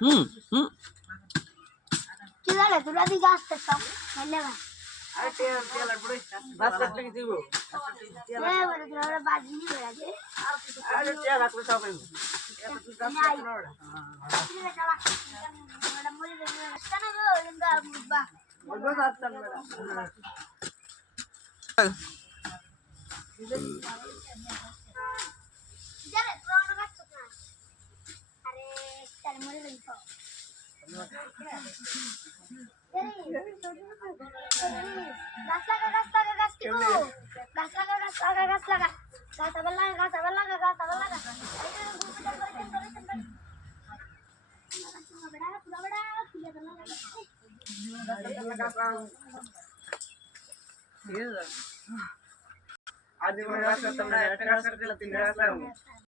হুম হুম কি জানে তোরা দি গাছ সব খেলে না আরে তেল আর পড়ে বাস কাটতে কি দিব এ বলে তোরা বাজি নি বেড়াছে আরে তেল রাখলে সব এই এত তুই গাছ কাটতে না ওটা ম্যাডাম বলে কেন গো ইন্দা বুবা বলবো গাছ কাটবে না জানে তোরা গাছ না আরে তার মরে গেল তো গাছ লাগা গাছ কি গো গাছ লাগা গাছ আবার লাগা গাছ আবার লাগা এইটা গুপিটা করে বড়া পুরা বড়া খুলে দিলাম आज मैं गाछ काटता ना एक गाछ काटला तीन गाछ लाऊं